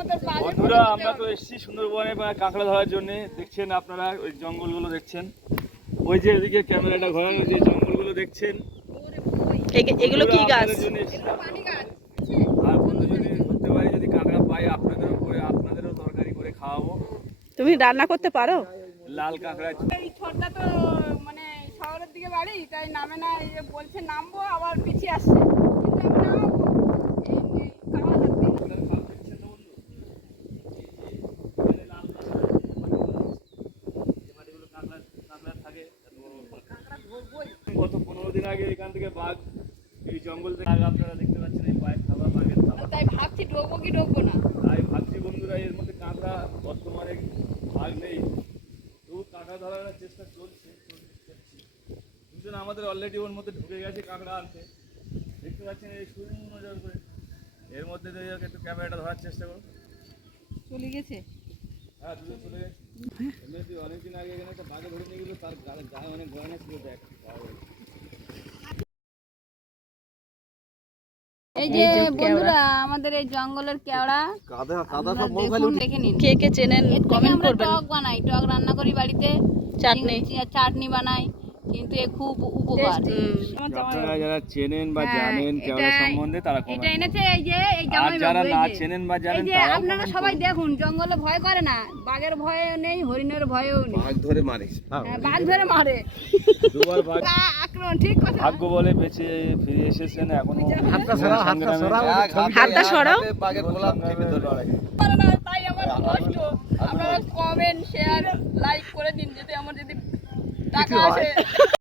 বন্ধুরা আমরা তো এসেছি সুন্দরবনে কাঁকড়া ধরার জন্য। দেখছেন আপনারা ওই জঙ্গলগুলো দেখছেন, ওই যে এদিকে ক্যামেরাটা ঘোরানো যে জঙ্গলগুলো দেখছেন, এগুলো কি গাছ? আর বন্ধু যদি ধরতে পারি, যদি কাঁকড়া পাই আপনাদেরও তরকারি করে খাওয়াবো। তুমি রান্না করতে পারো? লাল কাঁকড়া। এই ছোটটা তো মানে শহরের দিকে বাড়ি, তাই নামে না, এই যে বলছে নামবো আবার পিছিয়ে আসছে, কিন্তু আমি নামবো এই কাঁকড়া ধরতে। গত 15 দিন আগে এখান থেকে বাঘ, এই জঙ্গল থেকে আপনারা দেখতে পাচ্ছেন এই পায়ে খাবার বাঘের খাবার। তাই ভাবছি ঢোকবো কি ঢোকবো না। তাই ভাবছি বন্ধুরা, এর মধ্যে কাঁকড়া বর্তমানে ভাগ নেই, তবু কাঁকড়া ধরার চেষ্টা চলছে। দুজন আমাদের অলরেডি ওর মধ্যে ঢুকে গেছে কাঁকড়া আনতে, দেখতে পাচ্ছেন এই শূন্য নজর করে। এর মধ্যে দিয়ে একটু ক্যামেরাটা ধরার চেষ্টা করুন। চলে গেছে। হ্যাঁ, দুজন চলে গেছে। এমনিতে অনেকদিন আগে এখানে একটা বাঘে ধরে নিয়ে গেল, তার গায়ে অনেক গয়না ছিল। দেখ এই যে বন্ধুরা, আমাদের এই জঙ্গলের কেওড়া দেখুন, দেখে নিন। কে কে চেনেন কমেন্ট আমরা করবেন। টক বানাই, টক রান্না করি বাড়িতে, চাটনি বানাই, কিন্তু এ খুব উপকার। আপনারা যারা চেনেন বা জানেন কেওড়া সম্বন্ধে তারা এটা কমেন্ট, এনেছে এই যে এই আর জামাই যারা বাবু, না এই যে। চেনেন বা জানেন এই যে তারাও আপনারা comment সবাই করুন। দেখুন, জঙ্গলে ভয় করে না, বাঘের ভয়ও নেই, হরিণের ভয়ও নেই। বাঘ ধরে মারে। হ্যাঁ, বাঘ ধরে মারে। দুবার বাঘ আক্রমণ, ঠিক কথা। ভাগ্য বলে বেঁচে ফিরে এসেছেন এখনো। হাতটা সরাও, হাতটা সরাও। হাতটা সরাও। বাঘের গোলাপ টিপে ধরে লড়াই। পারে না, তাই আমার কষ্ট। আপনারা কমেন্ট, শেয়ার, লাইক করে দিন, যাতে আমার যদি টাকা আসে।